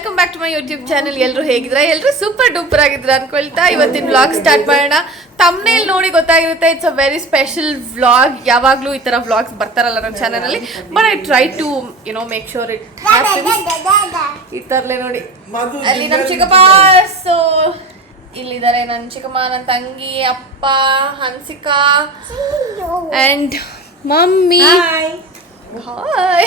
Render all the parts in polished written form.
Welcome back to my YouTube channel. ಎಲ್ಲರೂ ಹೇಗಿದ್ರೆ ಎಲ್ಲರೂ ಸೂಪರ್ ಡೂಪರ್ ಆಗಿದ್ರೆ ಅನ್ಕೊಳ್ತಾ ಇವತ್ತಿನ ವ್ಲಾಗ್ ಸ್ಟಾರ್ಟ್ ಮಾಡೋಣ. ತಮ್ನೇಲ್ ನೋಡಿ ಗೊತ್ತಾಗಿರುತ್ತೆ, it's a very special vlog. ಯಾವಾಗಲೂ ಈ ಥರ ವ್ಲಾಗ್ಸ್ ಬರ್ತಾರಲ್ಲ ನನ್ನ ಚಾನಲಲ್ಲಿ, but I try to make sure it ಈ ಥರಲೇ ನೋಡಿ. ಅಲ್ಲಿ ನಮ್ಮ ಚಿಕ್ಕಪ್ಪ, ಸೊ ಇಲ್ಲಿದ್ದಾರೆ ನನ್ನ ಚಿಕ್ಕಮ್ಮ, ನನ್ನ ತಂಗಿ, ಅಪ್ಪ, Hansika and mummy. Hi.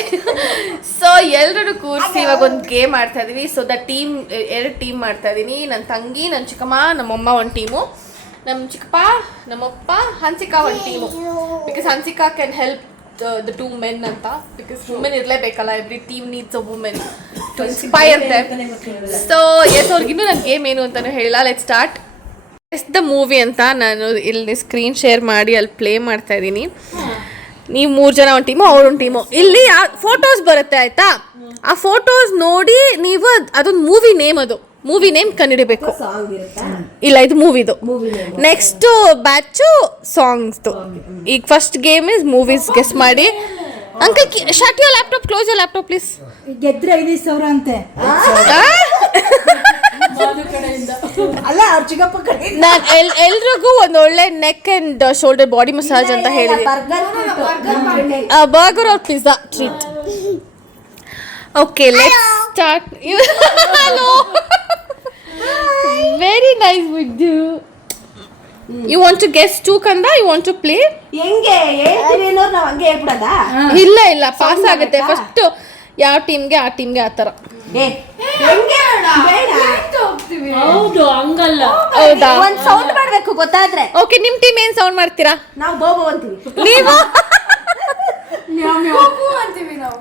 So ಎಲ್ಲರೂ ಕೂರಿಸಿ ಇವಾಗ ಒಂದು ಗೇಮ್ ಆಡ್ತಾ ಇದೀವಿ. ಸೊ ದ ಟೀಮ್, ಎರಡು ಟೀಮ್ ಮಾಡ್ತಾ ಇದ್ದೀನಿ. ನನ್ನ ತಂಗಿ, ನನ್ನ ಚಿಕ್ಕಮ್ಮ, ನಮ್ಮಮ್ಮ ಒಂದು ಟೀಮು, ನಮ್ಮ ಚಿಕ್ಕಪ್ಪ, ನಮ್ಮಪ್ಪ, ಹನ್ಸಿಕಾ ಒಂದು team. Because Hansika can help the two men ಅಂತ. ಬಿಕಾಸ್ ವುಮೆನ್ ಇರಲೇಬೇಕಲ್ಲ, every team needs a women to inspire them. So ಅವ್ರಿಗಿನ್ನೂ ನನ್ನ ಗೇಮ್ ಏನು ಅಂತಲೂ ಹೇಳಿಲ್ಲ. Let start. As the movie ಅಂತ ನಾನು ಇಲ್ಲಿ ಸ್ಕ್ರೀನ್ ಶೇರ್ ಮಾಡಿ ಅಲ್ಲಿ ಪ್ಲೇ ಮಾಡ್ತಾ ಇದ್ದೀನಿ. ನೀವು 3 ಜನ ಒಂದು ಟೀಮು, ಅವ್ರೊಂದು ಟೀಮು. ಇಲ್ಲಿ ಫೋಟೋಸ್ ಬರುತ್ತೆ ಆಯ್ತಾ, ಆ ಫೋಟೋಸ್ ನೋಡಿ ನೀವು ಅದೊಂದು ಮೂವಿ ನೇಮ್, ಅದು ಮೂವಿ ನೇಮ್ ಕಂಡಿಡಿಬೇಕು. ಇಲ್ಲ, ಇದು ಮೂವಿದು. ನೆಕ್ಸ್ಟ್ ಬ್ಯಾಚು ಸಾಂಗ್ಸ್ದು. ಈಗ first game is movies. Guess ಮಾಡಿ. Uncle, shut your laptop, close your laptop please. ಗೆದ್ರೆ 5,000 ಅಂತೆ. ಅಲ್ಲ, ಅವ್ರ ಚಿಕ್ಕಪ್ಪ ಕಡೆ ನಾನು ಎಲ್ರಿಗೂ ಒಂದು ಒಳ್ಳೆ neck and shoulder body massage ಅಂತ ಹೇಳಿದೆ. Burger or pizza treat. Okay, let's start. Hello, very nice with you. You want to guess to ಕಂದ? You want to play? ಹೆಂಗೆ ಹೇಳ್ತೀವಿ ಅನ್ನೋರು ನಾವು ಹಂಗೆ ಹೇಳ್ಬಿಡೋದ? ಇಲ್ಲ ಇಲ್ಲ, ಪಾಸ್ ಆಗುತ್ತೆ. ಫಸ್ಟ್ ಯಾವ ಟೀಮ್ಗೆ ಆ ಟೀಮ್ಗೆ ಆ ಥರ. ಹೌದು, ಹಂಗಲ್ಲ. ಹೌದಾ? ಒಂದ್ ಸೌಂಡ್ ಮಾಡ್ಬೇಕು ಗೊತ್ತಾದ್ರೆ. ಓಕೆ, ನಿಮ್ ಟೀಮ್ ಏನ್ ಸೌಂಡ್ ಮಾಡ್ತೀರಾ? ನಾವು ಬೋಬೋ ಅಂತೀವಿ. ನೀವು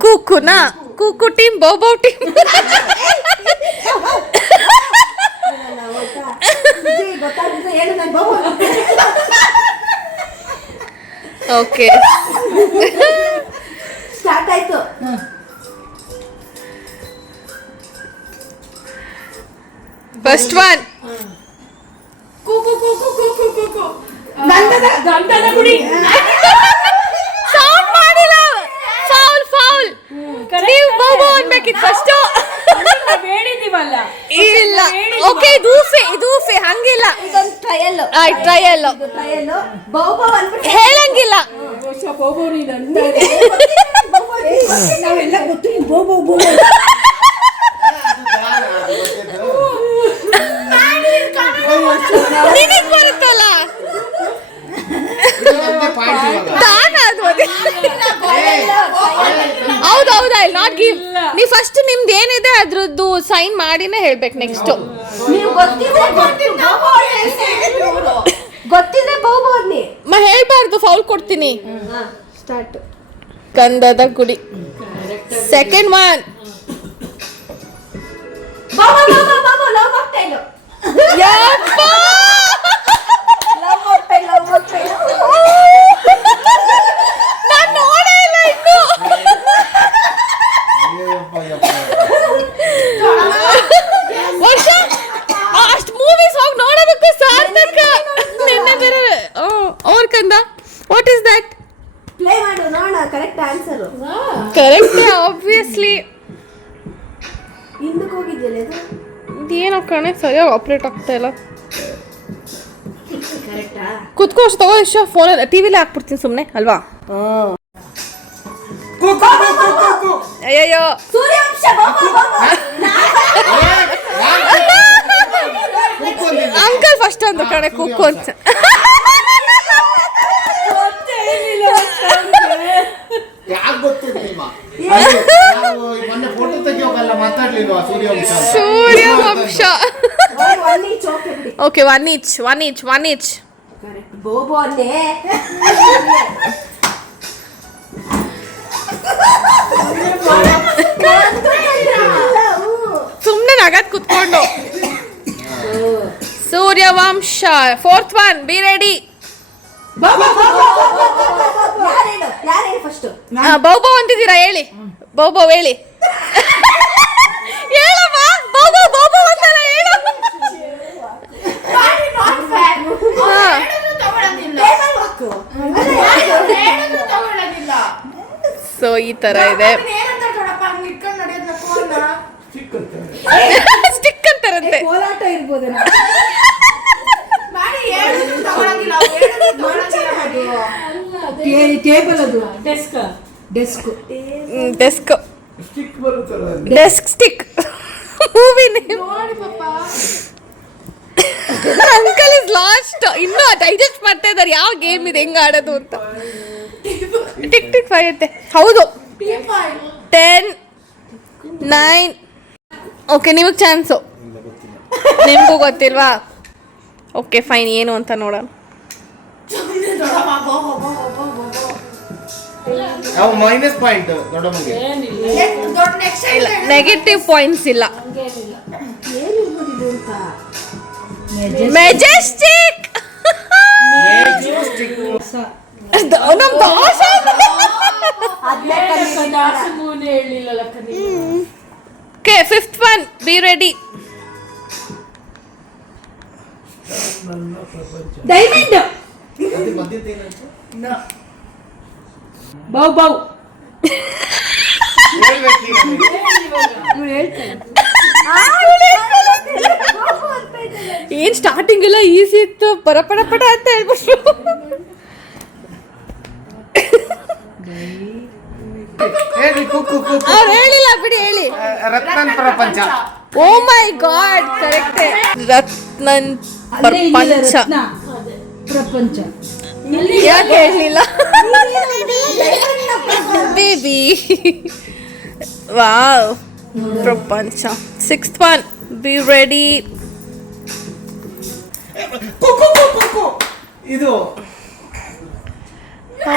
ಕೂಕುನಾ? ಕೂಕು ಟೀಮ್, ಬೋಬೋ ಟೀಮ್. ಓಕೆ, ಸ್ಟಾರ್ಟ್ ಆಯ್ತು. First one. ದಂಡದ ಗುಡಿ. ಸೌಂಡ್ ಮಾಡಿಲ್ಲ. Foul foul. ನೀವು ಬೋಬೋ ಅನ್ಬೇಕಿತ್ತು ಫಸ್ಟ್. ಹೇಳಿದೀವಲ್ಲ. ಇಲ್ಲ, ಓಕೆ, ಇದು ಫೇ ಹಂಗಿಲ್ಲ. ಇದೊಂದು ಟ್ರಯಲ್. ಟ್ರಯಲ್ ಬೋಬೋ ಅಂದ್ಬಿಟ್ಟು ಹೇಳಂಗಿಲ್ಲ. ಬೋಬೋ ನಾವೆಲ್ಲ ಗೊತ್ತು. ಬೋಬೋ ಬೋಬೋ ನಿನಗ್ ಬರುತ್ತಲ್ಲ. ಹೌದೌದು, ಐ ನಾಟ್ ಗಿವ್. ನೀ ಫಸ್ಟ್ ನಿಮ್ದು ಏನಿದೆ ಅದ್ರದ್ದು ಸೈನ್ ಮಾಡಿನೇ ಹೇಳ್ಬೇಕು. ನೆಕ್ಸ್ಟ್ ಗೊತ್ತಿದ್ರೆ ಬೋಬೋ ಅನ್ನಿ. ಹೇಳ್ಬಾರ್ದು, ಫೌಲ್ ಕೊಡ್ತೀನಿ. ಸ್ಟಾರ್ಟ್. ಗಂಧದ ಗುಡಿ. Second one. ನಾನು ನೋಡೇ ಇಲ್ಲ ಇನ್ನು. ವರ್ಷ ಅಷ್ಟು ಮೂವೀಸ್ ಹೋಗಿ ನೋಡೋದಕ್ಕೂ ಸಾರ್ಥಕ. ನಿನ್ನೆ ಬೇರೆ ಅವ್ರ ಕಂದ. What is that? ಪ್ಲೇ ಮಾಡು ನೋಡ. Correct answer. Correct, obviously. ಹಿಂದಕ್ಕೆ ಹೋಗಿದ್ಯಲ್ಲ ಇದು? ಇದೇನೋ ಕಣೆ, ಸರಿಯಾಗಿ ಆಪ್ರೇಟ್ ಆಗ್ತಾ ಇಲ್ಲ. ಕರೆಕ್ಟಾ? ಕುತ್ಕೋ, ತಗೋ. ಇಷ್ಟ ಫೋನಲ್ಲಿ ಟಿವಿಲಿ ಹಾಕ್ಬಿಡ್ತೀನಿ ಸುಮ್ಮನೆ ಅಲ್ವಾ? ಅಯ್ಯಯ್ಯೋ, ಸೂರ್ಯವಂಶ. ಅಂಕಲ್ ಫಸ್ಟ್ ಅಂದ್ರು ಕಣೆ ಕುಕ್ಕು ಅಂತ. ಸೂರ್ಯವಂಶ. Okay, one each. ಬೋಬೋ ಅನ್ನೇ. ಸುಮ್ಮನೆ ನಗದ್ ಕುತ್ಕೊಂಡು. Suryavamsha. Fourth one. Be ready. ಯಾರೇನು ಫಸ್ಟ್? ಬೌಬೋ ಅಂತಿದ್ದೀರಾ? ಹೇಳಿ ಬೌಬೋ, ಹೇಳಿ. ಹೇಳಮ್ಮ, ಬೌಬೋ ಅಂತಲ್ಲ ಹೇಳು. ಸೊ ಈ ತರ ಇದೆ. ಡೆಸ್ಕ್ ಡೆಸ್ಕ್ ಸ್ಟಿಕ್ ಬರುತ್ತಲ್ಲ desk stick movie name uncle is last ಇನ್ನೂ ಡೈಜೆಸ್ಟ್ ಮಾಡ್ತಾ ಇದ್ದಾರೆ ಯಾವ ಗೇಮ್ ಇದೆ ಹೆಂಗ್ ಆಡೋದು ಅಂತ ಟಿಕ್ ಟಿಕ್ 5 ಐತೆ ಹೌದು 10 9 ಓಕೆ ನಿಮಗೆ ಚಾನ್ಸು ನಿಮಗೂ ಗೊತ್ತಿಲ್ವಾ ಓಕೆ ಫೈನ್ ಏನು ಅಂತ ನೋಡೋಣ ಅವು ಮೈನಸ್ ಪಾಯಿಂಟ್ ದೊಡ್ಡಮ್ಮಗೆ ಇಲ್ಲ ನೆಗೆಟಿವ್ ಪಾಯಿಂಟ್ಸ್ ಇಲ್ಲ ಏನಿರ್ಬೋದು ಅಂತ ಮೆಜೆಸ್ಟಿಕ್ ನಮ್ dosa okay 5th one be ready diamond ಅದು ಮಧ್ಯದ ಬೌ ಬೌ ಏನ್ ಸ್ಟಾರ್ಟಿಂಗ್ ಎಲ್ಲ ಈಸಿ ಇತ್ತು ಪರ ಪಡ ಪಡ ಅಂತ ಹೇಳ್ಬಿಟ್ಟು ಹೇಳಿ ಕುಕ್ಕು ಕುಕ್ಕು ಅವ್ರು ಹೇಳಿಲ್ಲ ಬಿಡಿ ಹೇಳಿ ರತ್ನನ್ ಪ್ರಪಂಚ ಓ ಮೈ ಗಾಡ್ ಕರೆಕ್ಟ್ ರತ್ನನ್ ಅಂದ್ರೆ ಇನ್ನಿಲ್ಲ ಪ್ರಪಂಚ ರತ್ನ ಪ್ರಪಂಚ ಯಾಕೆ ಹೇಳಲಿಲ್ಲ ಬೇಬಿ ವಾವ್ ಪ್ರಪಂಚ 6th one ಬಿ ರೆಡಿ ಕುಕ್ಕು ಕುಕ್ಕು ಇದು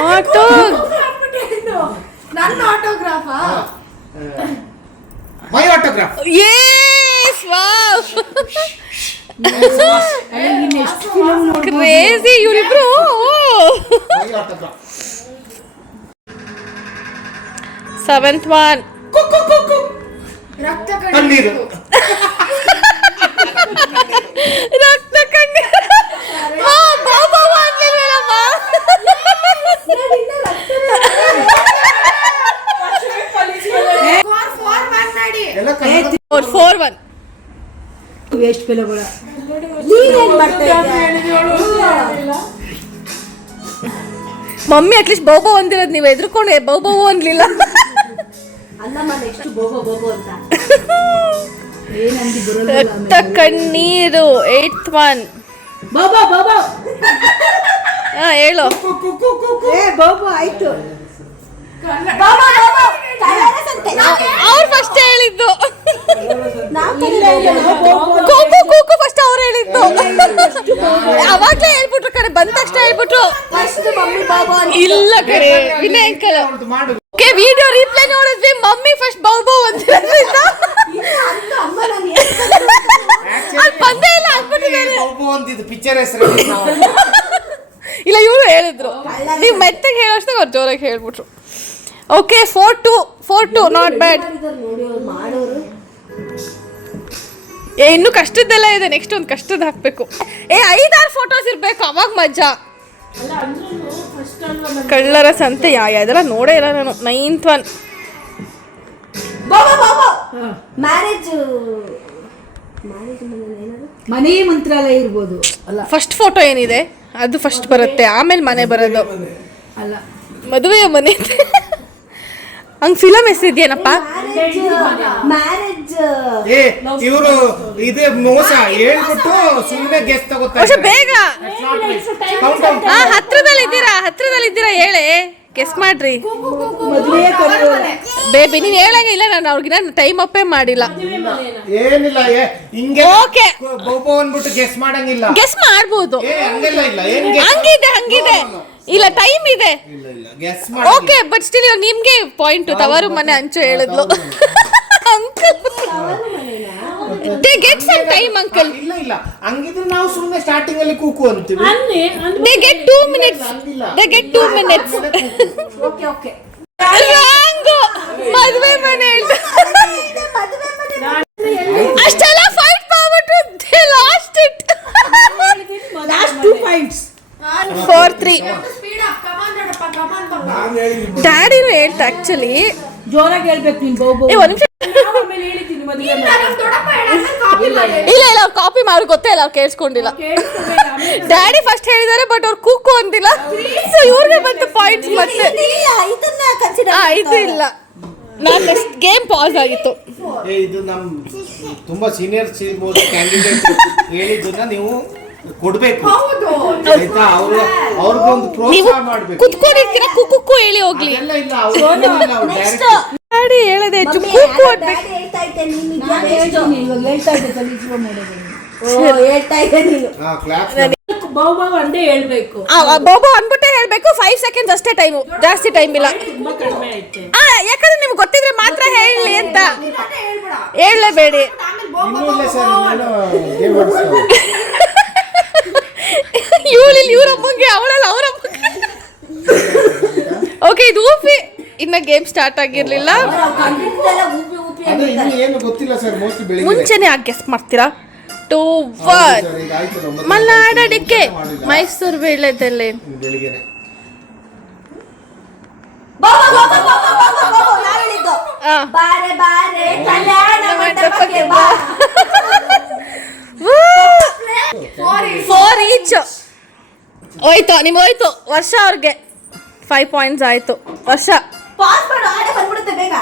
ಆಟೋ ನನ್ನ ಆಟೋಗ್ರಾಫಾ my autograph yes wow next film crazy ಇವರಿಬ್ರು ಮೈ ಆಟೋಗ್ರಾಫ್ 7th one ಕುಕ್ಕು ಕುಕ್ಕು ಕಣ್ಣೀರು ರಕ್ತ ಕಣ್ಣೀರು ಆಗ್ಲಿಲ್ವೇನಮ್ಮ ಎಲ್ಲ ಕನ್ನಡ 4-1 ವೇಸ್ಟ್ ಫಿಲಮ್ಗಳ ನೀನೇನ್ ಮಾಡ್ತಾ ಇದ್ಯಾ? ಮಮ್ಮಿ ಅಟ್ಲೀಸ್ಟ್ ಬೌಬೋ ಅಂದಿರೋದು ನೀವು ಎದ್ರುಕೊಂಡು ಬೌಬೋ ಅನ್ಲಿಲ್ಲ ಅಲ್ಲಮ್ಮ ನೆಕ್ಸ್ಟ್ ಬೋಬೋ ಬೋಬೋ ಅಂತ ಏನಂದಿ ಬರಲ್ಲ ರಕ್ತ ಕಣ್ಣೀರು 8th one ಬಾಬಾ ಬಾಬಾ ಹಾ ಹೇಳು ಕುಕ್ಕು ಕುಕ್ಕು ಏ ಬೋಬೋ ಆಯ್ತು ಬೋಬೋ ಬೋಬೋ ಕಲರಸ್ ಅಂತೆ ಅವ್ರು ಫಸ್ಟ್ ಹೇಳಿದ್ದು ನಾವು ಕೂಕು ಕೂಕು ಫಸ್ಟ್ ಅವ್ರು ಹೇಳಿದ್ದು ಅವಾಗ್ಲೇ ಹೇಳ್ಬಿಟ್ರು ಕಡೆ ಬಂದ ತಕ್ಷಣ ಹೇಳ್ಬಿಟ್ರು ಫಸ್ಟ್ ಮಮ್ಮಿ ಬೋಬೋ ಅಂತ ಇಲ್ಲ ಕಡೆ ವಿನಯ್ ಅಂಕಲ್ ಒಂದು ಮಾಡು ಓಕೆ ವಿಡಿಯೋ ರೀಪ್ಲೇ ನೋಡಿದ್ವಿ ಮಮ್ಮಿ ಫಸ್ಟ್ ಬೌಬೋ ಅಂತಿರೋದ್ರಿಂದ ಇನ್ನು ಅಂತ ಅಮ್ಮ ನಾನು ಅಲ್ಲಿ ಬಂದೇ ಇಲ್ಲ ಅಂದ್ಬಿಟ್ಟಿದ್ದಾರೆ ಒಬ್ಬ ಒಂದಿದ್ದು ಪಿಕ್ಚರ್ ಹೆಸರು ನಾವು ಇಲ್ಲ ಇವರು ಹೇಳಿದ್ರು ನೀವು ಮೆತ್ತಗೆ ಹೇಳೋಷ್ಟಾಗ ಅವ್ರು ಜೋರಾಗಿ ಹೇಳ್ಬಿಟ್ರು ಓಕೆ 4-2 ನಾಟ್ ಬ್ಯಾಡ್ ನೋಡಿ ಅವ್ರು ಮಾಡೋರು ಇನ್ನೂ ಕಷ್ಟದ್ದೆಲ್ಲ ಇದೆ ನೆಕ್ಸ್ಟ್ ಒಂದು ಕಷ್ಟದ ಹಾಕ್ಬೇಕು 5-6 ಫೋಟೋಸ್ ಇರ್ಬೇಕು ಅವಾಗ ಮಜಾ ಕಳ್ಳರ ಸಂತೆ ಇದೆಲ್ಲ ನೋಡೇ ಇಲ್ಲ ನಾನು 9th one ಬೋಬೋ ಬೋಬೋ ಮ್ಯಾರೇಜ್ ಏನದು ಮನೆ ಮಂತ್ರಾಲಯ ಇರ್ಬೋದು ಅಲ್ಲ ಫಸ್ಟ್ ಫೋಟೋ ಏನಿದೆ ಅದು ಫಸ್ಟ್ ಬರುತ್ತೆ ಆಮೇಲೆ ಮನೆ ಬರೋದು ಅಲ್ಲ ಮದುವೆಯ ಮನೆ ಹಂಗ್ ಫಿಲಮ್ ಹೆಸರಿದ್ಯೇನಪ್ಪ ಮ್ಯಾರೇಜ್ ಏ ಇವರು ಇದೇ ಮೋಸ ಹೇಳ್ಬಿಟ್ಟು ಸುಮ್ಮನೆ ಗೆಸ್ ವರ್ಷ ಬೇಗ ತಗೋತಾರೆ ಹತ್ರದಲ್ಲಿದ್ದೀರಾ ಹೇಳಿ ಗೆಸ್ ಮಾಡ್ರಿ ಮದುವೆ ಬೇಬಿ ನೀನ್ ಹೇಳಂಗೆ ಇಲ್ಲ ನಾನು ಅವ್ರಿಗೆ ಟೈಮ್ ಅಪ್ಪೇ ಮಾಡಿಲ್ಲ ಏನಿಲ್ಲ ಹಿಂಗೆ ಓಕೆ ಬೋಬೋ ಅಂದ್ಬಿಟ್ಟು ಗೆಸ್ ಮಾಡಂಗಿಲ್ಲ ಗೆಸ್ ಮಾಡ್ಬೋದು ಏ ಹಂಗೆಲ್ಲ ಇಲ್ಲ ಏನ್ guess? ಹಂಗಿದೆ ಇಲ್ಲ ಟೈಮ್ ಇದೆ ಇಲ್ಲ ಇಲ್ಲ ಗೆಸ್ ಮಾಡಿ ಓಕೆ ಬಟ್ ಸ್ಟಿಲ್ ನಿಮ್ಗೆ ಪಾಯಿಂಟ್ ತವರು ಮನೆ ಅಂಚು ಹೇಳಿದ್ಲು uncle they get some time uncle ಇಲ್ಲ ಇಲ್ಲ ಹಂಗಿದ್ರೆ ನಾವು ಸುಮ್ಮನೆ ಸ್ಟಾರ್ಟಿಂಗ್ ಅಲ್ಲಿ ಕೂಕು ಅಂತೀವಿ they get 2 minutes they get 2 minutes okay okay wrong ಮದುವೆ ಮನೆ ಹೇಳ್ತಾ ಅಷ್ಟೆಲ್ಲ ಫೈಟ್ ಮಾಡ್ಬಿಟ್ಟು they lost it last 2 points 4-3 ಡ್ಯಾಡಿನೂ ಹೇಳ್ತಾ ಆಕ್ಚುಲಿ ಜೋರಾಗಿ ಹೇಳ್ಬೇಕು ನೀನು ಬಹು ಒಂದ್ ನಿಮಿಷ ಆಮೇಲೆ ಹೇಳಿದ್ದೀನಿ ಮದುವೆ ಇಲ್ಲ ಇಲ್ಲ ಅವ್ರು ಕಾಪಿ ಮಾಡಿ ಗೊತ್ತೇ ಇಲ್ಲ ಅವ್ರು ಕೇಳಿಸ್ಕೊಂಡಿಲ್ಲ. ಡ್ಯಾಡಿ ಫಸ್ಟ್ ಹೇಳಿದ್ದಾರೆ ಬಟ್ ಅವ್ರು ಕೂಕು ಅಂತಿಲ್ಲ. ಸೊ ಇವ್ರಿಗೆ ಬಂತು ಪಾಯಿಂಟ್ಸ್ ಮತ್ತೆ. ಇದು ಇಲ್ಲ, ನಾನು ಗೇಮ್ ಪಾಸ್ ಆಗಿತ್ತು. ಇದು ನಮ್ ತುಂಬಾ ಸೀನಿಯರ್ ಕ್ಯಾಂಡಿಡೇಟ್ ಹೇಳಿದ್ದನ್ನ ನೀವು ಕೊಡ್ಬೇಕು ಆಯ್ತಾ. ಅವ್ರಿಗೊಂದು ನೀವು ಪ್ರೋತ್ಸಾಹ ಮಾಡ್ಬೇಕು. ಕುತ್ಕೊಂಡಿರ್ತೀರಾ ಕುಕ್ಕು ಹೇಳಿ ಹೋಗ್ಲಿ. ಅದೆಲ್ಲ ಇಲ್ಲ, ಅವ್ರು direct ಡ್ಯಾಡಿ ಹೇಳದೆ ಕೂಕು ಅನ್ಬೇಕು. ನಾನು ಹೇಳ್ತೀನಿ ಇವಾಗ ಹೇಳ್ತಾ ಇದ್ದೆ ಕಲಿಸುವ ಮಾಡೋದು. ಹೇಳ್ತಾ ಇದ್ದೆ ನೀನು. clap ಬಾವು ಅಂದೇ ಹೇಳ್ಬೇಕು. ಬೋಬೋ ಅನ್ಬಿಟ್ಟೆ ಹೇಳ್ಬೇಕು. 5 seconds ಅಷ್ಟೇ ಟೈಮು, ಜಾಸ್ತಿ ಟೈಮ್ ಇಲ್ಲ. ತುಂಬಾ ಕಡಿಮೆ ಐತೆ. ಯಾಕಂದ್ರೆ ನಿಮ್ಗೆ ಗೊತ್ತಿದ್ರೆ ಮಾತ್ರ ಹೇಳಿ ಅಂತ ಹೇಳಲೇಬೇಡಿ. ಇನ್ನೂ ಇಲ್ಲ ಸರ್, ಗೇಮ್ ಆಡಿಸ್ತಾರೆ. ಇವಳಿಲ್ಲಿ ಇವ್ರಮ್ಮಂಗೆ, ಅವಳಲ್ಲ ಅವರಮ್ಮಂಗೆ. ಓಕೆ, ಇದು ಊಪಿ. ಇನ್ನ ಗೇಮ್ ಸ್ಟಾರ್ಟ್ ಆಗಿರ್ಲಿಲ್ಲ. ಅದೇ ಇನ್ನು ಏನು ಗೊತ್ತಿಲ್ಲ ಸರ್, ಮೋಸ್ಟ್ಲಿ ಬೆಳಿಗ್ಗೆ ಮುಂಚೆನೆ ಗೆಸ್ ಮಾಡ್ತೀರಾ? 2 1 ಮಲ್ನಾಡ ಅಡಿಕೆ ಮೈಸೂರು ಬೇಳೆದೆಲೆ ಬೆಳಿಗ್ಗೆನೆ. ಬಾರೆ ಬಾರೆ ಕಲ್ಯಾಣ ಮಂಟಪಕ್ಕೆ ಬಾ. 4 ಈಚ್ ಹೋಯ್ತು, ನಿಮ್ಗೆ ಹೋಯ್ತು. ವರ್ಷ ಅವ್ರಿಗೆ 5 points ಆಯ್ತು. ವರ್ಷ ಪಾಸ್ ಮಾಡು, ಆಡೆ ಬಂದ್ಬಿಡುತ್ತೆ ಬೇಗ.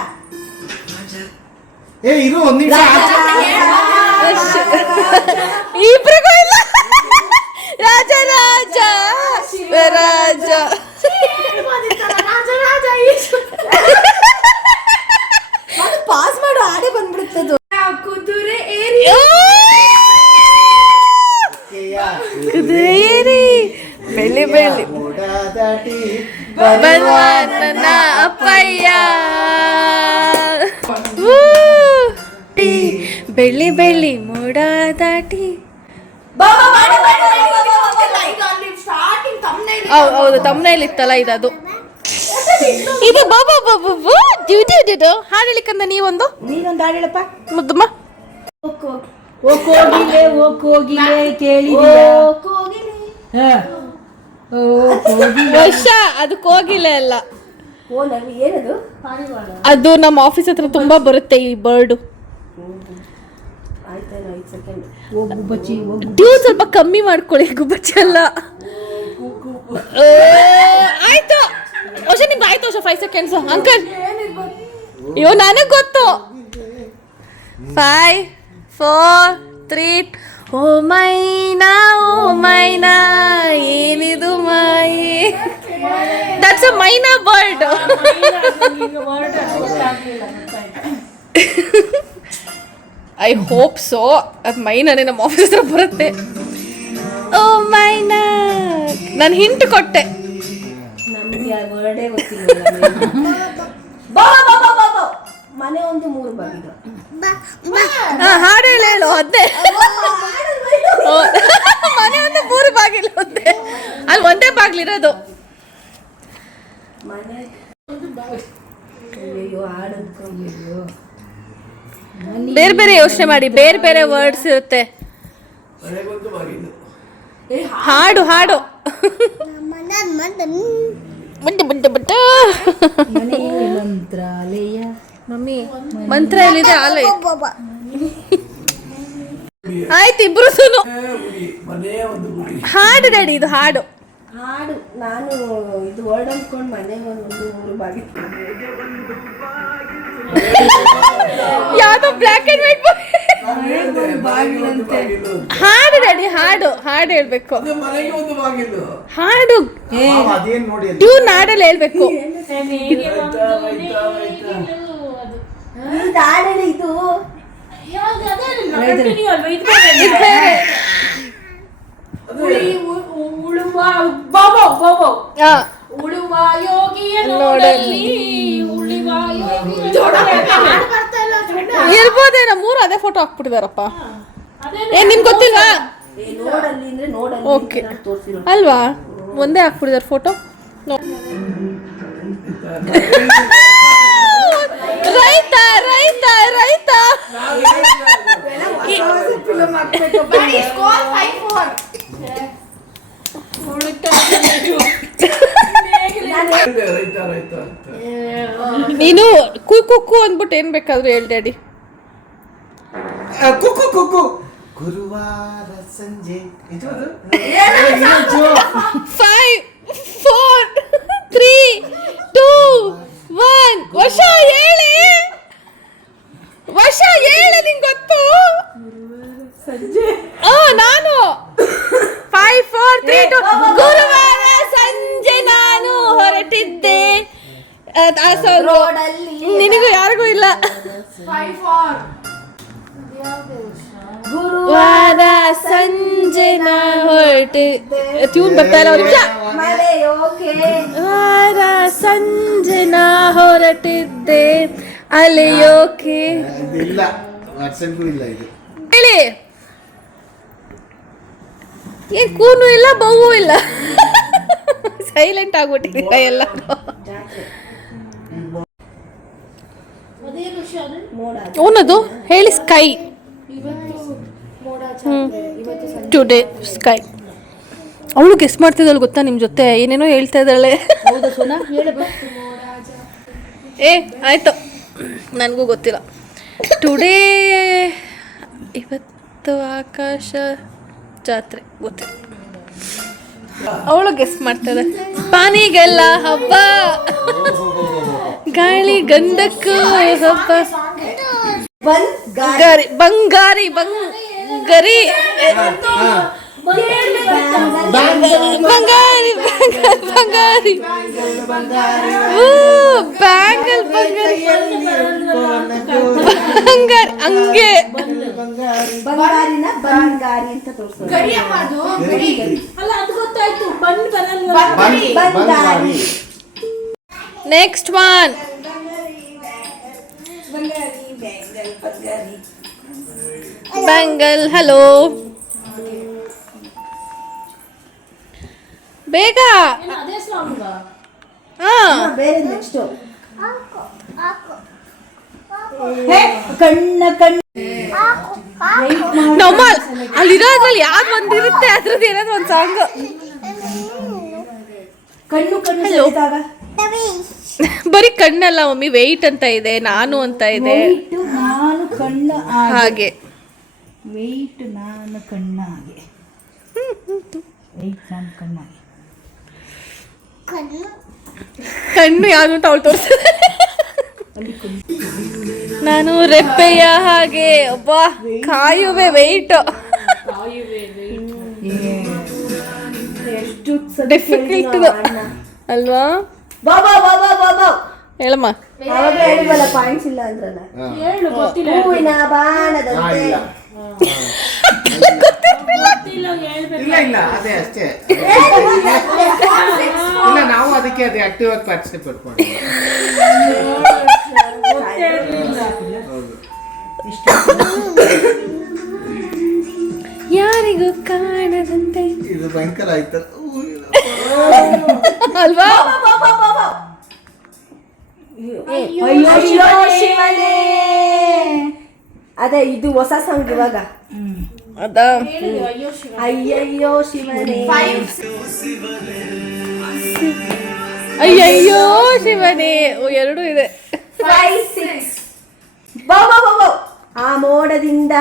ಇರು ಒಂದ್ ನಿಮಿಷ. ಇಬ್ರಿಗೂ ಇಲ್ಲ. ರಾಜ ರಾಜ ಶಿವರಾಜ ಪಾಸ್ ಮಾಡು, ಆಡೆ ಬಂದ್ಬಿಡುತ್ತದು. ಕುದುರೆ ಏರಿ ಕುದುರೆ ಬೆಳ್ಳಿ ಬೆಳ್ಳಿ ನನ್ನ ಅಪ್ಪಯ್ಯ. ಬೆಳ್ಳಿ ಬೆಳ್ಳಿ ಮೋಡ ದಾಟಿ. ಹೌದು, ತಮ್ಮನೇಲಿ ಇತ್ತಲ್ಲ ಇದದು. ಇದು ಬಾಬಾ ಬಾಬಾ ಡ್ಯೂಟಿ ಹಾಡು ಹೇಳಿಕಂದ ನೀವೊಂದು. ನೀನೊಂದು ಹಾಡು ಹೇಳಪ್ಪ. ಮುದ್ದಮ್ಮ. ಓ ಕೋಗಿಲೆ ಕೇಳಿದೀಯಾ? ವರ್ಷ ಅದು ಕೋಗಿಲೆ ಅಲ್ಲ, ಓ ನನ್ಗೆ ಏನದು? ಅದು ನಮ್ಮ ಆಫೀಸ್ ಹತ್ರ ತುಂಬಾ ಬರುತ್ತೆ ಈ ಬರ್ಡು. ಆಯ್ತೇನೋ 5 ಸೆಕೆಂಡ್. ಹೋಗು ಬಚ್ಚಿ ಹೋಗು. ಡ್ಯೂ ಸ್ವಲ್ಪ ಕಮ್ಮಿ ಮಾಡ್ಕೊಳ್ಳಿ, ಗುಬ್ಬಚ್ಚಿ ಅಲ್ಲ. ಆಯ್ತು ವರ್ಷ, ನಿಮ್ಗೆ ಆಯ್ತು ವರ್ಷ. 5 seconds ಅಂಕಲ್. ಅಯ್ಯೋ ನನಗೆ ಗೊತ್ತು. 5 4 3. ಓ ಮೈನಾ ಏನಿದು ಮಾಯೆ. That's a Myna bird. I hope so. ಅದು ಮೈನಾನೇ ನಮ್ಮ ಆಫೀಸ್ ಹತ್ರ ಬರುತ್ತೆ. ಓ ಮೈನಾ, ನಾನು ಹಿಂಟ್ ಕೊಟ್ಟೆ. ನಮ್ಗೆ ಆ ವರ್ಡೇ ಗೊತ್ತಿಲ್ಲ. ಬಾ ಬಾ ಬಾ ಬಾ ಬಾ. ಮನೆ ಒಂದು 3 ಬಾಗಿಲು. ಹಾಡು ಹೇಳು ಅದೇ. ಮನೆ ಒಂದು 3 ಬಾಗಿಲು ಒಂದೇ, ಅಲ್ಲಿ ಒಂದೇ ಬಾಗಿಲಿರೋದು. ಮನೆ ಅಯ್ಯೋ ಆಡೋದು. ಬೇರೆ ಬೇರೆ ಯೋಚನೆ ಮಾಡಿ, ಬೇರೆ ಬೇರೆ ವರ್ಡ್ಸ್ ಇರುತ್ತೆ. ಹಾಡು ಹಾಡು. ಮನೆ ಮಂತ್ರಾಲಯ. ಮಮ್ಮಿ ಮಂತ್ರ ಎಲ್ಲಿದೆ? ಆಲಯ. ಆಯ್ತು, ಇಬ್ರು ಹಾಡು ಡ್ಯಾಡಿ, ಇದು ಹಾಡು. ಹಾಡು ನಾನು ಇದು ವರ್ಡ್ ಅಂದ್ಕೊಂಡು ಮನೆ ಒಂದು 3 ಬಾಗಿಲು. ಯಾವ್ದೋ ಬ್ಲ್ಯಾಕ್ ಅಂಡ್ ವೈಟ್ ಹಾಡು ಡ್ಯಾಡಿ, ಹಾಡು ಹಾಡು ಹೇಳ್ಬೇಕು. ಹಾಡು ಅದೇನ್ ನೋಡಿ ಅದು. ಟ್ಯೂನ್ ಹಾಡಲ್ಲಿ ಹೇಳ್ಬೇಕು. ಇದು ಹಾಡೇಳಿ ಇದು. ಇದು ಬೇರೆ. ಉಳುವ ಯೋಗಿಯ ನೋಡಲ್ಲಿ ಉಳಿವ ಇರ್ಬೋದೇನೋ. 3 ಅದೇ ಫೋಟೋ ಹಾಕ್ಬಿಟ್ಟಿದಾರಪ್ಪ. ಏನ್ ನಿಮ್ಗೆ ಗೊತ್ತಿಲ್ವಾ? ನೋಡಲ್ಲಿ ಅಂದ್ರೆ ನೋಡಲ್ಲಿ ಓಕೆ ತೋರಿಸಿರೋ ಅಲ್ವಾ, ಒಂದೇ ಹಾಕ್ಬಿಟ್ಟಿದಾರೆ ಫೋಟೋ. ರೈತ ರೈತ ರೈತ. ನೀನು ಕುಕ್ಕು ಅಂದ್ಬಿಟ್ಟು ಏನ್ ಬೇಕಾದ್ರೂ ಹೇಳಿ ಡ್ಯಾಡಿ. ಕುಕ್ಕು ಕುಕ್ಕು ಗುರುವಾರ ಸಂಜೆ ಇದು ಅದು? 5 4 3 2 1 ವರ್ಷ ಹೇಳಿ ನಿಂಗೆ ಗೊತ್ತು ನಾನು 5 4 3 2 ಗುರುವಾರ ಸಂಜೆ ನಾನು ಹೊರಟಿದ್ದೆ ರೋಡಲ್ಲಿ ನಿನಗೂ ಯಾರಿಗೂ ಇಲ್ಲ 5 4 ಗುರುವಾರ ಸಂಜೆ ನಾ ಹೊರಟಿದ್ದೆ ಟ್ಯೂನ್ ಬರ್ತಾ ಇಲ್ಲ ಒಂದು ನಿಮಿಷ ಮರೆಯೋಕೆ ವಾರ ಸಂಜೆ ನಾ ಹೊರಟಿದ್ದೆ ಅಲೆಯೋಕೆ ಇಲ್ಲ ವರ್ಷಕ್ಕೂ ಇಲ್ಲ ಇದು ಹೇಳಿ ಏನ್ ಕೂನು ಇಲ್ಲ ಬವ್ವು ಇಲ್ಲ ಸೈಲೆಂಟ್ ಆಗ್ಬಿಟ್ಟಿದ್ದೀರಾ ಎಲ್ಲ ಮೋಡ ಅವನದು ಹೇಳಿ ಸ್ಕೈ ಟುಡೇ ಸ್ಕೈ ಅವಳು ಗೆಸ್ ಮಾಡ್ತಿದ್ದಾಳೆ ಗೊತ್ತಾ ನಿಮ್ಮ ಜೊತೆ ಏನೇನೋ ಹೇಳ್ತಾ ಇದ್ದಾಳೆ ಹೌದಾ ಸೋನಾ ಹೇಳಪ್ಪ. ಆಯ್ತು ನನಗೂ ಗೊತ್ತಿಲ್ಲ ಟುಡೇ ಇವತ್ತು ಆಕಾಶ ಜಾತ್ರೆ ಗೊತ್ತಿಲ್ಲ ಅವಳು ಗೆಸ್ ಮಾಡ್ತಾಳೆ ಪಾನಿಗೆಲ್ಲ ಹಬ್ಬ ಗಾಳಿ ಗಂಧಕ್ಕೂ ಹಬ್ಬ ಬಂಗಾರಿ ಬಂಗಾರಿ ಬಂಗಾರಿ ಬಂಗಾರಿ ಬಂಗಾರಿ ಬ್ಯಾಂಗಲ್ ಬಂಗಾರಿ ಬಂಗಾರಿ ಹಂಗೆ ಬಂಗಾರಿನ ಬಂಗಾರಿ ಅಂತ ತೋರಿಸೋದು ಗಡಿಯಮ್ಮ ಅದು ಗಡಿ ಅಲ್ಲ ಅದು ಗೊತ್ತಾಯ್ತು ಬಣ್ಣ ಬರಲ್ವ ಬಂಗಾರಿ ನೆಕ್ಸ್ಟ್ ಒನ್ ಬ್ಯಾಂಗಲ್ ಹಲೋ ಬೇಗ ಅದೇ ಸಾಂಗ್ ಹಾ ಬೇರೆ ನೆಕ್ಸ್ಟ್ ಕಣ್ಣ ಕಣ್ಣ ನಮ್ಮ ಅಲ್ಲಿರೋದ್ರಲ್ಲಿ ಯಾವ್ದು ಒಂದಿರುತ್ತೆ ಅದ್ರದ್ದು ಏನಾದ್ರು ಒಂದು ಸಾಂಗ್ ಕಣ್ಣು ಕಣ್ಣು Hello. ಸೆಳೆದಾಗ ಬರೀ ಕಣ್ಣಲ್ಲ ಮಮ್ಮಿ ವೆಯ್ಟ್ ಅಂತ ಇದೆ ನಾನು ಅಂತ ಇದೆ ವೆಯ್ಟ್ ನಾನು ಕಣ್ಣ ಹಾಗೆ ವೆಯ್ಟ್ ನಾನು ಕಣ್ಣಾಗೆ ವೆಯ್ಟ್ ನಾನು ಕಣ್ಣಾಗೆ ಕಣ್ಣು ಯಾವ್ದು ಅಂತ ಅವಳು ತೋರಿಸ್ತಾರೆ ನಾನು ರೆಪ್ಪೆಯ ಹಾಗೆ ಒಬ್ಬ ಕಾಯುವೆ ವೆಯ್ಟ್ ಎಷ್ಟು ಡಿಫಿಕಲ್ಟ್ ಅಲ್ವಾ ಬಾಬಾ ಬಾಬಾ ಬಾಬಾ ಹೇಳಮ್ಮ ಅವಾಗ ಹೇಳಿವಲ್ಲ ಪಾಯಿಂಟ್ಸ್ ಇಲ್ಲ ಅಂದ್ರಲ್ಲ ಹೇಳು ಗೊತ್ತಿಲ್ಲ ಹೂವಿನ ಹಾ, ಬಾಣದಂತೆ ಇಲ್ಲ ಗೊತ್ತಿಲ್ಲ ಹೇಳ್ಬೇಕು ಇಲ್ಲ ಇಲ್ಲ ಅದೇ ಅಷ್ಟೇ ಇಲ್ಲ ನಾವು ಅದಕ್ಕೆ ಅದೇ ಆಕ್ಟಿವ್ ಆಗಿ ಪಾರ್ಟಿಸಿಪೇಟ್ ಮಾಡಿ ಹೌದು ಯಾರಿಗೂ ಕಾಣದಂತೆ ಇದು ಭಯಂಕರ ಆಯ್ತು ಅಲ್ವಾ ಅಯ್ಯೋ ಶಿವನೇ ಅದೇ ಇದು ಹೊಸ ಸಾಂಗ್ ಇವಾಗ ಅದ ಅಯ್ಯಯ್ಯೋ ಶಿವನೇ ಅಯ್ಯಯ್ಯೋ ಶಿವನೇ ಎರಡು ಇದೆ 5 6 ಬಾಬಾ ಬಾಬಾ ಆ ಮೋಡದಿಂದ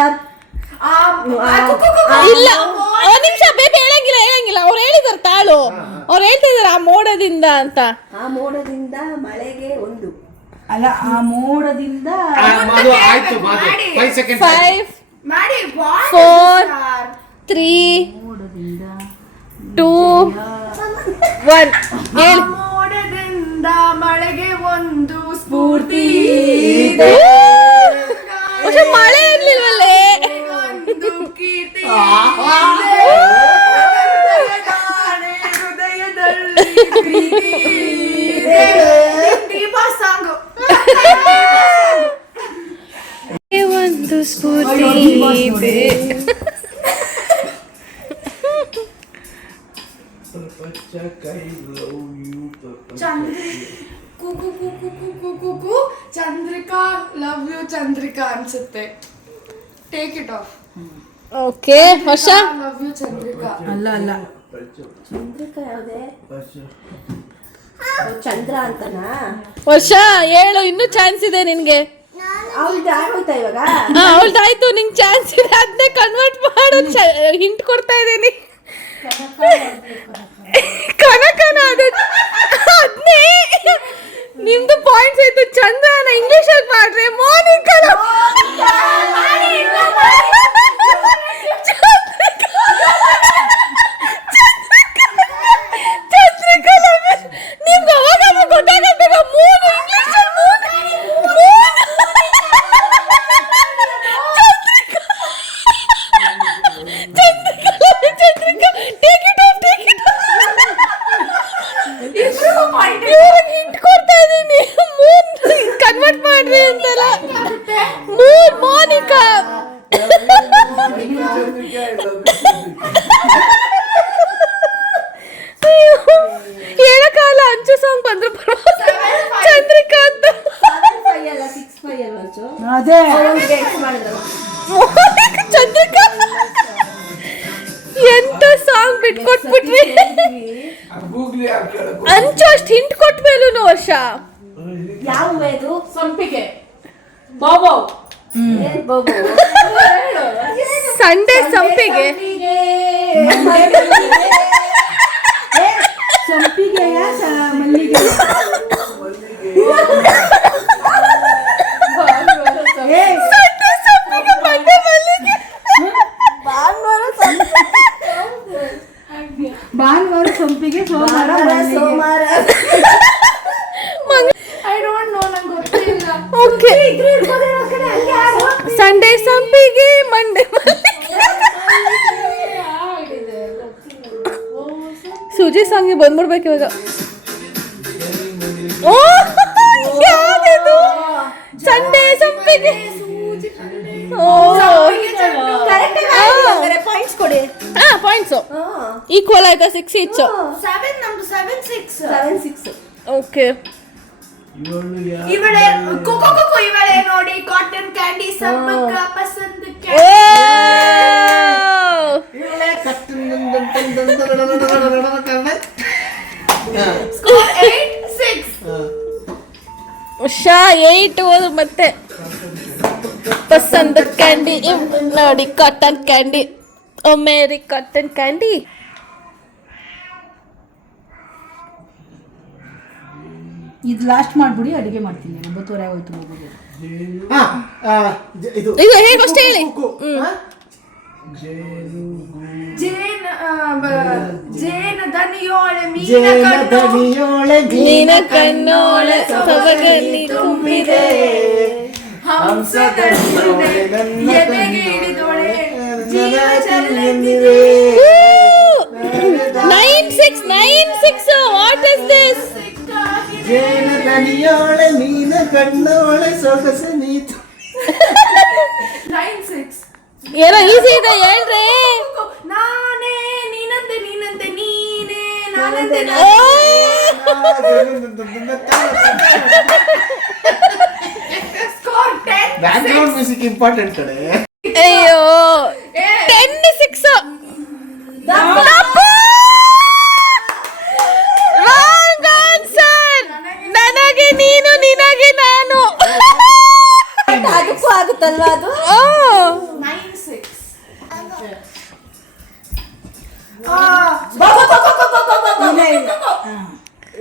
ಇಲ್ಲ ಒಂದ್ ನಿಮಿಷ ಬೇಬಿ ಹೇಳಂಗಿಲ್ಲ ಅವ್ರು ಹೇಳಿದಾರೆ ತಾಳು ಅವ್ರು ಹೇಳ್ತಾ ಇದಾರೆ ಆ ಮೋಡದಿಂದ ಅಂತ ಆ ಮೋಡದಿಂದ ಮಳೆಗೆ ಒಂದು ಅಲ್ಲ ಆ ಮೋಡದಿಂದ ಮಾದು ಆಯ್ತು ಮಾದು 5 ಸೆಕೆಂಡ್ 5 ಮಾಡಿ 4 3 2 1 ಹೇಳಿ ಮೋಡದಿಂದ ಮಳೆಗೆ ಒಂದು ಸ್ಫೂರ್ತಿ പക്ഷെ ಮಳೆ ಇರ್ಲಿಲ್ವಲ್ಲೇ ಒಂದು ಕೀರ್ತಿ ಹೃದಯದಲ್ಲಿ ಪ್ರೀತಿ ದೀಪ ಸಾಂಗು ಒಂದು ಸ್ಫೂರ್ತಿ ಇದೆ ಚಂದ್ರಿಕಾ ಲವ್ ಯು ಚಂದ್ರಿಕಾ ಅನ್ಸುತ್ತೆ ಟೇಕ್ ಇಟ್ ಆಫ್ ಓಕೆ ವರ್ಷ ಲವ್ ಯು ಚಂದ್ರಿಕಾ ಅಲ್ಲ ಅಲ್ಲ ಚಂದ್ರಿಕಾ ಯಾವುದೇ ಚಂದ್ರ ಅಂತನಾ ವರ್ಷ ಹೇಳು ಇನ್ನೂ ಚಾನ್ಸ್ ಇದೆ ನಿನ್ಗೆ ಅವ್ಳ್ದು ಆಗೋಯ್ತಾ ಇವಾಗ ಅವಳ್ದಾಯ್ತು, ನಿಂಗೆ ಚಾನ್ಸ್ ಇದೆ, ಅದನ್ನೇ ಕನ್ವರ್ಟ್ ಮಾಡು. ಹಿಂಟ್ ಕೊಡ್ತಾ ಇದ್ದೀನಿ. ಕನಕನ ಅದನ್ನೇ ನಿಮ್ದು ಪಾಯಿಂಟ್ಸ್ ಆಯ್ತು. ಚಂದ್ರನ ಇಂಗ್ಲಿಷ್ ಅಲ್ಲಿ ಮಾಡ್ರೆ ಮೋನಿಕನ ನಿಮ್ಗೆ ಅವಾಗ ಗೊತ್ತಾಗಬೇಕು. ಮೂನ್ ಇಂಗ್ಲಿಷ್ ಹಿಂಟ್ ಕೊಡ್ತಾ ಇದೀನಿ. ಮೂನ್ ಕನ್ವರ್ಟ್ ಮಾಡ್ರಿ ಅಂತಲ್ಲ. ಮೂನ್ ಮೋನಿಕಾ. ಹೇಳಕ್ಕಾಗಲ್ಲ. ಅಂಚು ಸಾಂಗ್ ಬಂದ್ರು ಚಂದ್ರಿಕಾ ಅಂತ. 7-5 ಅಲ್ಲ 6-5 ಅಲ್ಲ ಅಂಚು. ಅದೇ ಚಂದ್ರಿಕಾ ಎಂತ ಸಾಂಗ್ ಬಿಟ್ಕೊಟ್ಬಿಟ್ವಿ. ಅಂಚು ಅಷ್ಟು ಹಿಂಟ್ ಕೊಟ್ಮೇಲೂ ವರ್ಷ ಯಾವ ಇದು ಸಂಪಿಗೆ ಬಾಬೋ ಏನ್ ಬಾಬು ಸಂಡೆ ಸಂಪಿಗೆ. ಸಂಪಿಗೆಯ ಮಲ್ಲಿಗೆ ಭಾನುವಾರ ಸಂಪಿಗೆ, ಸೋಮವಾರ ಐ ಡೋಂಟ್ ನೋ, ನಂಗೆ ಗೊತ್ತಿಲ್ಲ. ಓಕೆ. ಸಂಡೇ ಸಂಪಿಗೆ, ಮಂಡೇ ಸುಜಿ ಸಾಂಗ್ ಬಂದ್ಬಿಡ್ಬೇಕು ಇವಾಗ. ಓ ಯಾವ್ದು ಸಂಡೇ ಸಂಪಿಗೆ. ಓ ಪಾಯಿಂಟ್ಸ್ ಕೊಡಿ. ಪಾಯಿಂಟ್ಸ್ ಈಕ್ವಲ್ ಆಯ್ತಾ? 6 ಈಚ್. 7 ನಮ್ದು 7-6. 7-6 ಓಕೆ. ಇವಳೆ ಕೊಕೊ ಇವಳೆ ನೋಡಿ ಕಾಟನ್ ಕ್ಯಾಂಡಿ ಸಬ್ಬಕ್ಕ ಪಸಂದ್ ಸ್ಕೋರ್ 8-6. ಉಷಾ 8 ಹೋದ್ರು ಮತ್ತೆ. ಪಸಂದ್ ಕ್ಯಾಂಡಿ ನೋಡಿ ಕಾಟನ್ ಕ್ಯಾಂಡಿ. ಓ ಮೇರಿ ಕಾಟನ್ ಕ್ಯಾಂಡಿ. ಇದು ಲಾಸ್ಟ್ ಮಾಡ್ಬಿಡಿ, ಅಡಿಗೆ ಮಾಡ್ತೀನಿ. 9:30 ಆಗೋಯ್ತು ಮಗುಗೆ. ಇದು ಹೇಗಷ್ಟೇ ಹೇಳಿ. ಜೇನ ದನಿಯೋಳೆ ಮೀನ ಕಣ್ಣೋಳೆ ಸೊಬಗಲ್ಲಿ ತುಂಬಿದೆ. ಎದೆಗೆ ಹಿಡಿದೋಳೆ ಜೀವ ಚೆಲ್ಲಿದೆ. 9-6. What is this? ಜೇನ ದನಿಯೋಳೆ ಮೀನ ಕಣ್ಣೋಳೆ ಸೊಗಸ ನೀತು. 9-6. ಏನೋ ಈಸಿ ಇದೆ ಹೇಳ್ರಿ. ನಾನೇ ನೀನಂತೆ ನೀನಂತೆ ನೀನೇ ನಾನಂತೆ ಸ್ಕೋರ್ 10. ಬ್ಯಾಕ್ಗ್ರೌಂಡ್ ಮ್ಯೂಸಿಕ್ ಇಂಪಾರ್ಟೆಂಟ್ ಕಡೆ. ಅಯ್ಯೋ 10-6. Wrong answer. ನನಗೆ ನೀನು, ನಿನಗೆ ನಾನು. ಅದಕ್ಕೂ ಆಗುತ್ತಲ್ವಾ ಅದು? 9-6.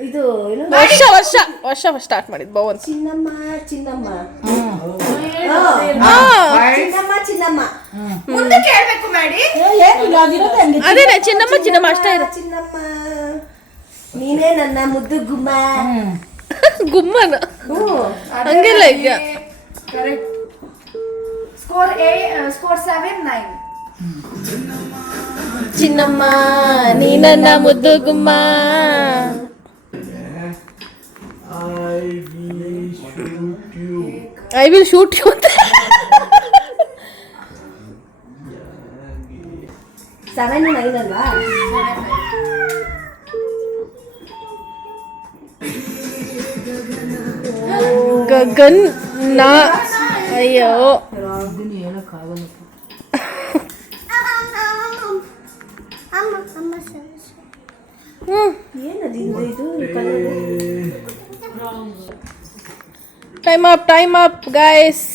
ಇದು ಏನು? ವರ್ಷ ಸ್ಟಾರ್ಟ್ ಮಾಡಿದ್ ಭವನ್. ಚಿನ್ನಮ್ಮ ಚಿನ್ನಮ್ಮ ಚಿನ್ನಮ್ಮ ಚಿನ್ನಮ್ಮ ಮುಂದೆ ಕೇಳ್ಬೇಕು ಮಾಡಿ. ಏನಿಲ್ಲ, ಅದಿರೋದೇ ಹಂಗೆ. ಅದೇನೆ ಚಿನ್ನಮ್ಮ ಅಷ್ಟೇ ಇದೆ. ಚಿನ್ನಮ್ಮ ನೀನೇ ನನ್ನ ಮುದ್ದು ಗುಮ್ಮ. ಗುಮ್ಮನ ಹಂಗೆಲ್ಲ ಇದೆಯಾ? ಕರೆಕ್ಟ್. ಸ್ಕೋರ್ 7-9. ಚಿನ್ನಮ್ಮ ನೀ ನನ್ನ ಮುದ್ದು ಗುಮ್ಮ. ಐ ವಿಲ್ ಶೂಟ್ ಯು ಅಂತ. 7-9 ಅಲ್ವಾ? ಗಗನ್ ನಾ. ಅಯ್ಯೋ ಅದನ್ನ ಹೇಳಕ್ಕಾಗಲ್ಲ. ಏನದು ಇದು ಕಲರ್? Time up guys.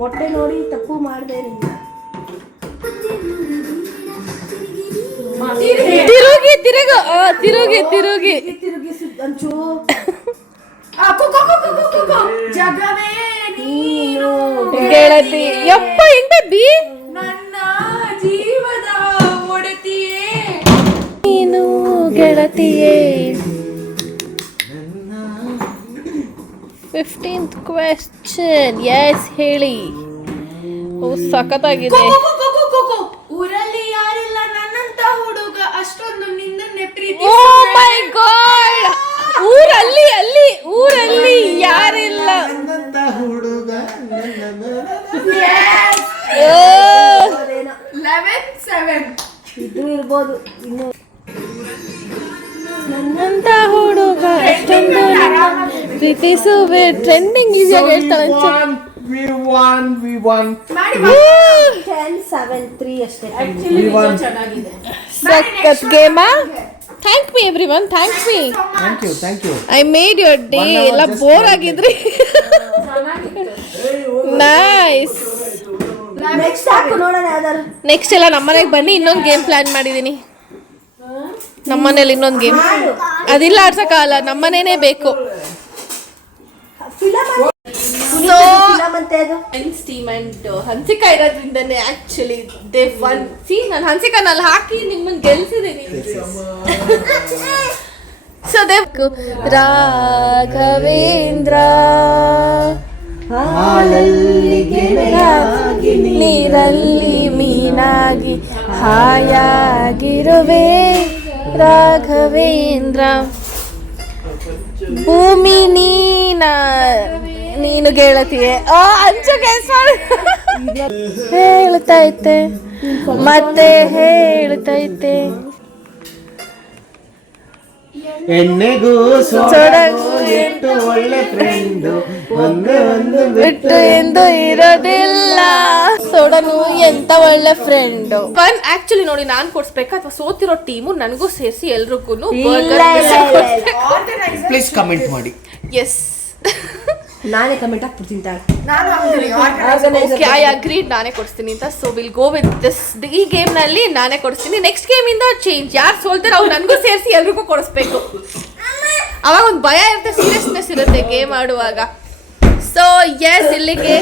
ಮೊಟ್ಟೆ ನೋಡಿ ತಪ್ಪು ಮಾಡಿದೆ ನೀನು. ತಿರುಗಿ ತಿರುಗಿಸಿ ಅಂಚು ಜಗವೇ ನೀನು ಗೆಳತಿ. ಯಪ್ಪ ಹೆಂಗ್ ಬೇಬಿ ನನ್ನ ಜೀವದ ಒಡತಿಯೇ. ನೀನು ಗೆಳತಿಯೇ. 15th question. ಎಸ್ ಹೇಳಿ. ಸಖತ್ತಾಗಿದೆ. ಊರಲ್ಲಿ ಯಾರಿಲ್ಲ ನನ್ನಂತ ಹುಡುಗ ಅಷ್ಟೊಂದು ನಿನ್ನನ್ನೇ ಪ್ರೀತಿ. ಓ ಮೈ ಗಾಡ್. ಊರಲ್ಲಿ ಯಾರಿಲ್ಲ. ಹುಡುಗ 11-7 ಇದ್ರೂ ಇರ್ಬೋದು. ಇನ್ನು ನನ್ನಂತ ಹುಡುಗ ಅಷ್ಟೊಂದು ಪ್ರೀತಿಸುವೆ. ಟ್ರೆಂಡಿಂಗ್ ಈಸಿಯಾಗಿ ಹೇಳ್ತಾಳೆ. We won. 10-7-3 ಅಷ್ಟೇ. ಚೆನ್ನಾಗಿದೆ. ಸಖತ್ ಗೇಮ. Thank me everyone. Thank me. Thank you. I made your day. ಎಲ್ಲ ಬೋರ್ ಆಗಿದ್ರಿ. ನೈಸ್. ನೆಕ್ಸ್ಟ್ ಹಾಕು ನೋಡೋಣ ಯಾವ್ದಾರು. ನೆಕ್ಸ್ಟ್ ಎಲ್ಲ ನಮ್ಮನೆಗೆ ಬನ್ನಿ. ಇನ್ನೊಂದು ಗೇಮ್ ಪ್ಲಾನ್ ಮಾಡಿದೀನಿ. ನಮ್ಮನೇಲಿ ಇನ್ನೊಂದು ಗೇಮ್. ಅದಿಲ್ಲ ಆಡ್ಸಕ್ಕಾಗಲ್ಲ, ನಮ್ಮನೇನೇ ಬೇಕು. ಫಿಲಮ್ ಅಂತೆ ಅದು. ಫ್ರೆಂಡ್ಸ್ ಟೀಮ್ ಅಂಡ್ ಹನ್ಸಿಕಾ ಇರೋದ್ರಿಂದನೇ ಆಕ್ಚುಲಿ ದೇ ಒನ್. ಸಿ ನಾನು ಹನ್ಸಿಕಾನಲ್ಲಿ ಹಾಕಿ ನಿಮ್ಮನ್ನ ಗೆಲ್ಸಿದ್ದೀನಿ. ಸೊ ದೇ ರಾಘವೇಂದ್ರ ಹಾಲಲ್ಲಿ ಗೆಳೆಯಾಗಿ ನೀರಲ್ಲಿ ಮೀನಾಗಿ ಹಾಯಾಗಿರುವೆ ರಾಘವೇಂದ್ರ. ಭೂಮಿ ನೀನು ಗೆಳತಿಯೇ. ಅಂಚು ಕೆಲಸ ಹೇಳ್ತೈತೆ ಮತ್ತೆ ಹೇಳ್ತೈತೆ. ಎಣ್ಣೆಗೂ ಸೊಡಗು ಎಷ್ಟು ಒಳ್ಳೆ ಫ್ರೆಂಡು ಒಂದು ಬಿಟ್ಟು ಎಂದು ಇರೋದಿಲ್ಲ. ಸೊಡನು ಎಂತ ಒಳ್ಳೆ ಫ್ರೆಂಡ್. ಫನ್ ಆಕ್ಚುಲಿ ನೋಡಿ, ನಾನ್ ಕೊಡ್ಸ್ಬೇಕಾ ಅಥವಾ ಸೋತಿರೋ ಟೀಮು ನನಗೂ ಸೇರಿಸಿ ಎಲ್ರಿಗೂ ಪ್ಲೀಸ್ ಕಮೆಂಟ್ ಮಾಡಿ. ಎಸ್. ನಾನೇ ಕಮೆಂಟ್ ಹಾಕ್ಬಿಡ್ತೀನಿ. ನಾನು ಓಕೆ, ಐ ಅಗ್ರೀಡ್, ನಾನೇ ಕೊಡಿಸ್ತೀನಿ ಅಂತ. So will go with this. ಈ ಗೇಮ್ ನಲ್ಲಿ ನಾನೇ ಕೊಡಿಸ್ತೀನಿ. ನೆಕ್ಸ್ಟ್ ಗೇಮ್ ಇಂದ ಚೇಂಜ್. ಯಾರು ಸೋಲ್ತಾರೆ ಅವ್ರು ನನಗೂ ಸೇರಿಸಿ ಎಲ್ರಿಗೂ ಕೊಡಿಸ್ಬೇಕು. ಅವಾಗ ಒಂದು ಭಯ ಇರುತ್ತೆ, ಸೀರಿಯಸ್ನೆಸ್ ಇರುತ್ತೆ ಗೇಮ್ ಆಡುವಾಗ. ಸೊ ಎಸ್, ಇಲ್ಲಿಗೆ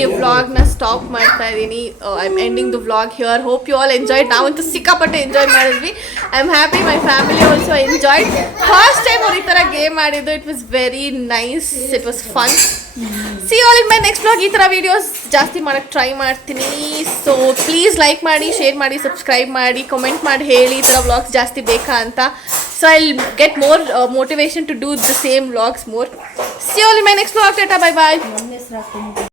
ಈ ವ್ಲಾಗ್ನ ಸ್ಟಾಪ್ ಮಾಡ್ತಾ ಇದ್ದೀನಿ. I am ending the vlog here. Hope you all enjoyed. ನಾವಂತೂ ಸಿಕ್ಕಾಪಟ್ಟೆ ಎಂಜಾಯ್ ಮಾಡಿದ್ವಿ. I am happy my family also enjoyed. First time ಅವ್ರು ಈ ಥರ ಗೇಮ್ ಆಡಿದ್ದು. It was very nice. It was fun. See all in my next vlog. ಈ ಥರ videos ಜಾಸ್ತಿ ಮಾಡೋಕ್ಕೆ ಟ್ರೈ ಮಾಡ್ತೀನಿ. ಸೊ ಪ್ಲೀಸ್ ಲೈಕ್ ಮಾಡಿ, ಶೇರ್ ಮಾಡಿ, ಸಬ್ಸ್ಕ್ರೈಬ್ ಮಾಡಿ, ಕಮೆಂಟ್ ಮಾಡಿ ಹೇಳಿ ಈ ಥರ ವ್ಲಾಗ್ಸ್ ಜಾಸ್ತಿ ಬೇಕಾ ಅಂತ. So I'll get more motivation to do the same vlogs more. See you all in my next vlog. Tata, bye bye.